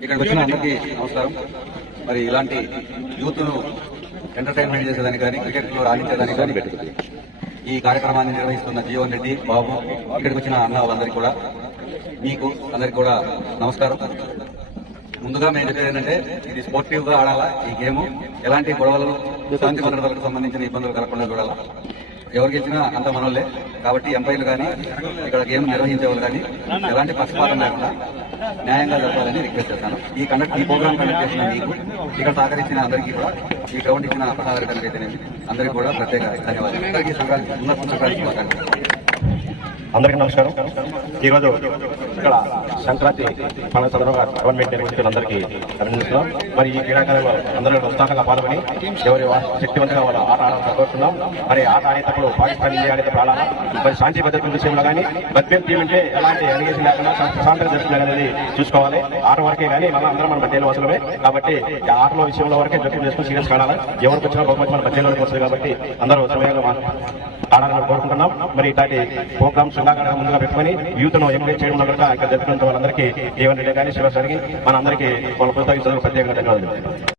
ఇక్కడికి వచ్చిన అందరికీ నమస్కారం. మరి ఇలాంటి యూత్ను ఎంటర్టైన్మెంట్ చేసేదానికి కానీ క్రికెట్లో రాణించేదానికి కానీ ఈ కార్యక్రమాన్ని నిర్వహిస్తున్న జీవన్ రెడ్డి బాబు ఇక్కడికి వచ్చిన అన్న వాళ్ళందరికీ కూడా మీకు అందరికి కూడా నమస్కారం. ముందుగా మేము చెప్పేది ఏంటంటే ఇది స్పోర్టివ్గా ఆడాలా ఈ గేమ్ ఎలాంటి గొడవలు శాంతి భద్రతలకు సంబంధించిన ఇబ్బందులు కలగకుండా చూడాలా? ఎవరు గెలిచినా అంత మనోళ్ళే. కాబట్టి ఎంపైలు కానీ ఇక్కడ గేమ్ నిర్వహించే వాళ్ళు కానీ ఎలాంటి పక్షపాతం లేకుండా న్యాయంగా జరపాలని రిక్వెస్ట్ చేస్తాను. ఈ కండక్ట్ ఈ ప్రోగ్రామ్ కండక్ట్ చేసిన మీకు ఇక్కడ సహకరించిన అందరికీ కూడా ఈ గ్రౌండ్ ఇచ్చిన ప్రసాద్ అందరికీ కూడా ప్రత్యేక ధన్యవాదాలు. అందరికీ సంక్రాంతి ఉన్న సంక్రాంతి అందరికీ నమస్కారం. ఈరోజు ఇక్కడ సంక్రాంతి పండుగ సందర్భంగా గవర్నమెంట్ నిర్వహించిన అందరికీ అభినందిస్తున్నాం. మరి ఈ క్రీడాకారంలో అందరూ ఉత్సాహంగా పాల్గొని ఎవరి శక్తివంతంగా వాళ్ళ ఆట ఆడాలని కోరుతున్నాం. మరి ఆట ఆడేటప్పుడు పాకిస్తాన్ ఇండియా ఆడేటప్పుడు ఆడాలా మరి శాంతి భద్రతల విషయంలో కానీ బద్వేల్ టీం అంటే ఎలాంటి అలిగేషన్ లేకుండా ప్రశాంతత జరుగుతుంది అనేది చూసుకోవాలి. ఆట వరకే కానీ మన అందరం మన మధ్యలో అవసరమే కాబట్టి ఆటల విషయంలో వరకే జోక్యం చేసుకుని సీరియస్ కావాలి ఎవరికి వచ్చినా బహుమతి మన మధ్యలో వస్తుంది కాబట్టి అందరూ సమయంగా ఆడాలని కోరుకుంటున్నాం. మరి ఇట్లాంటి ప్రోగ్రామ్స్ ఉండగా ముందుగా పెట్టుకుని యూత్ను ఎంకరేజ్ చేయడం వల్ల ఇక్కడ జరుపుకున్న వాళ్ళందరికీ ఏమన్నా కానీ శివ సార్కి మన వాళ్ళ కృతజ్ఞతలు ప్రత్యేకంగా ధన్యవాదాలు.